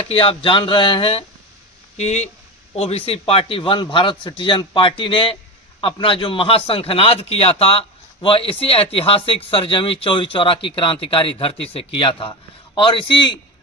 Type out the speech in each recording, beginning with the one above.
जैसा कि आप जान रहे हैं कि OBC party one Bharat citizen party ने अपना जो महाशंखनाद किया था वह इसी ऐतिहासिक सरजमी चौरी चौरा की क्रांतिकारी धरती से किया था और इसी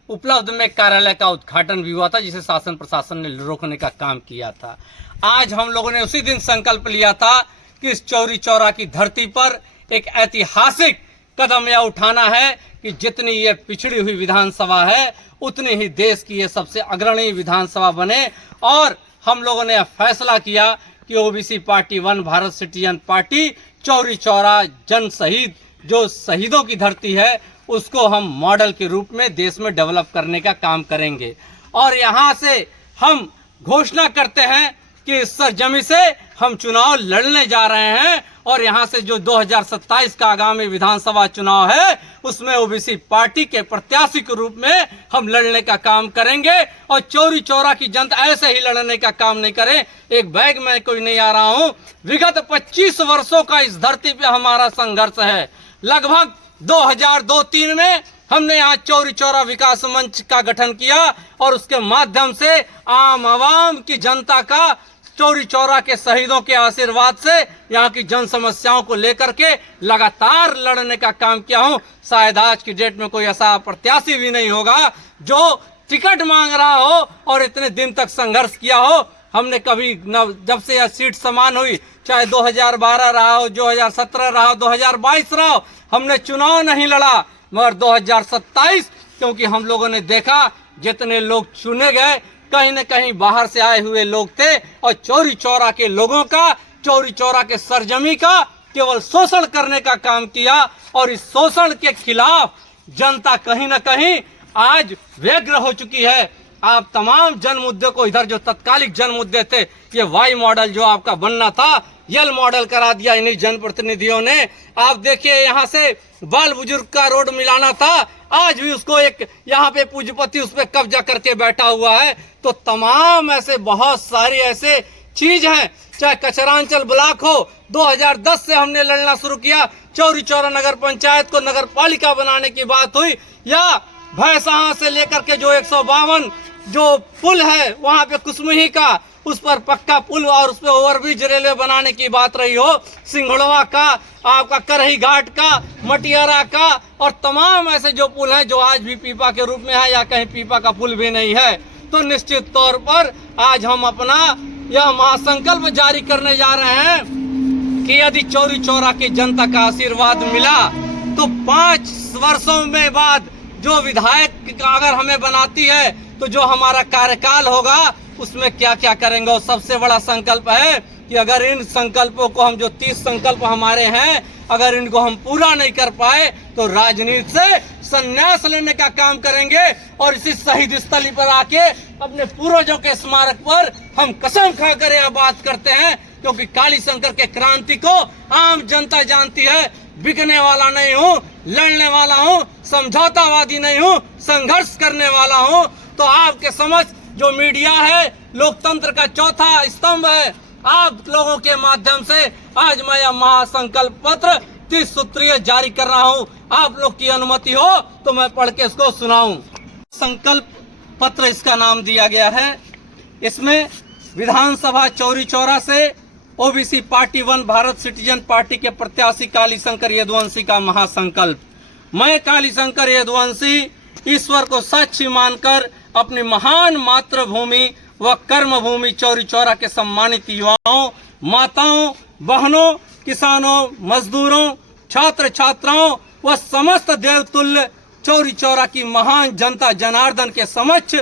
उपलब्ध में कार्यालय का उद्घाटन भी हुआ था जिसे शासन प्रशासन ने रोकने का काम किया था। आज हम लोगों ने उसी दिन संकल्प लिया था कि इस चौरी चौरा की धरती पर एक ऐतिहासिक कदम यह उठाना है कि जितनी ये पिछड़ी हुई विधानसभा है उतनी ही देश की ये सबसे अग्रणी विधानसभा बने। और हम लोगों ने फैसला किया कि OBC party one Bharat citizen party Chauri Chaura जन शहीद जो शहीदों की धरती है उसको हम मॉडल के रूप में देश में डेवलप करने का काम करेंगे। और यहाँ से हम घोषणा करते हैं कि इस सरजमी से हम चुनाव लड़ने जा रहे हैं और यहाँ से जो 2027 का आगामी विधानसभा चुनाव है उसमें ओबीसी पार्टी के प्रत्याशी के रूप में हम लड़ने का काम करेंगे। और चौरी चौरा की जनता ऐसे ही लड़ने का काम नहीं करे। एक बैग में कोई नहीं आ रहा हूँ। विगत 25 वर्षों का इस धरती पे हमारा संघर्ष है। लगभग 2002-03 में हमने यहाँ चौरी चौरा विकास मंच का गठन किया और उसके माध्यम से आम आवाम की जनता का चौरी चौरा के शहीदों के आशीर्वाद से यहाँ की जन समस्याओं को लेकर के लगातार लड़ने का काम किया हूँ। शायद आज की डेट में कोई ऐसा प्रत्याशी भी नहीं होगा जो टिकट मांग रहा हो और इतने दिन तक संघर्ष किया हो। हमने कभी न जब से यह सीट समान हुई, चाहे 2012 रहा हो, 2017 रहा हो, 2022 रहा हो, हमने चुनाव नहीं लड़ा। मगर 2027 क्योंकि हम लोगों ने देखा जितने लोग चुने गए कहीं न कहीं बाहर से आए हुए लोग थे और चौरी चौरा के लोगों का, चौरी चौरा के सरजमी का केवल शोषण करने का काम किया। और इस शोषण के खिलाफ जनता कहीं न कहीं आज व्यग्र हो चुकी है। आप तमाम जन मुद्दे को, इधर जो तत्कालिक जन मुद्दे थे, ये वाई मॉडल जो आपका बनना था यल मॉडल करा दिया इन्हीं जनप्रतिनिधियों ने। आप देखिए यहाँ से बाल बुजुर्ग का रोड मिलाना था, आज भी उसको एक यहाँ पे पूज्यपति उस पर कब्जा करके बैठा हुआ है। तो तमाम ऐसे बहुत सारी ऐसे चीज हैं। चाहे कचरांचल ब्लॉक हो, 2010 से हमने लड़ना शुरू किया। चौरी चौरा नगर पंचायत को नगर पालिका बनाने की बात हुई, या भैंसहा से लेकर के जो 152 जो पुल है वहां पे कुसमुही का उस पर पक्का पुल और उस पर ओवरब्रिज रेलवे बनाने की बात रही हो, सिंघड़वा का, आपका करही घाट का, मटियारा का और तमाम ऐसे जो पुल हैं जो आज भी पीपा के रूप में है या कहीं पीपा का पुल भी नहीं है। तो निश्चित तौर पर आज हम अपना यह महासंकल्प जारी करने जा रहे हैं कि यदि चौरी चौरा की जनता का आशीर्वाद मिला तो 5 वर्षों में बाद जो विधायक अगर हमें बनाती है तो जो हमारा कार्यकाल होगा उसमें क्या क्या करेंगे। और सबसे बड़ा संकल्प है कि अगर इन संकल्पों को हम जो 30 संकल्प हमारे हैं अगर इनको हम पूरा नहीं कर पाए तो राजनीति से संन्यास लेने का काम करेंगे। और इसी शहीद स्थली पर आके अपने पूर्वजों के स्मारक पर हम कसम खाकर यह बात करते हैं, क्योंकि काली शंकर के क्रांति को आम जनता जानती है। बिकने वाला नहीं हूँ, लड़ने वाला हूँ, समझौतावादी नहीं हूँ, संघर्ष करने वाला हूँ। तो आपके समझ जो मीडिया है लोकतंत्र का चौथा स्तंभ है, आप लोगों के माध्यम से आज मैं यह महासंकल्प पत्र 30 सूत्रीय जारी कर रहा हूं। आप लोग की अनुमति हो तो मैं पढ़ के इसको सुनाऊं। संकल्प पत्र इसका नाम दिया गया है। इसमें विधानसभा चौरी चौरा से OBC party one Bharat citizen party के प्रत्याशी काली शंकर यदुवंशी का महासंकल्प। मैं काली शंकर यदुवंशी ईश्वर को साक्षी मानकर अपनी महान मातृभूमि व कर्मभूमि चौरी चौरा के सम्मानित युवाओं, माताओं, बहनों, किसानों, मजदूरों, छात्र छात्राओं व समस्त देवतुल्य चौरी चौरा की महान जनता जनार्दन के समक्ष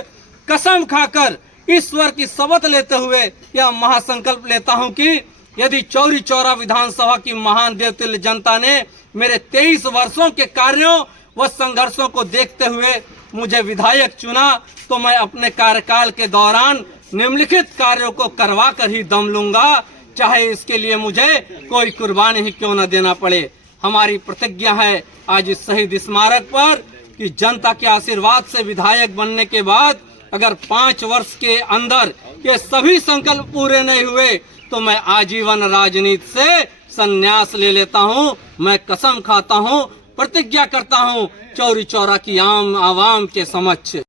कसम खाकर ईश्वर की शपथ लेते हुए यह महासंकल्प लेता हूं कि यदि चौरी चौरा विधानसभा की महान देवतुल्य जनता ने मेरे 23 वर्षों के कार्यों व संघर्षों को देखते हुए मुझे विधायक चुना तो मैं अपने कार्यकाल के दौरान निम्नलिखित कार्यों को करवा कर ही दम लूंगा, चाहे इसके लिए मुझे कोई कुर्बानी ही क्यों न देना पड़े। हमारी प्रतिज्ञा है आज इस शहीद स्मारक पर कि जनता के आशीर्वाद से विधायक बनने के बाद अगर 5 वर्ष के अंदर ये सभी संकल्प पूरे नहीं हुए तो मैं आजीवन राजनीति से संन्यास ले लेता हूं। मैं कसम खाता हूं, प्रतिज्ञा करता हूं चौरी चौरा की आम आवाम के समक्ष।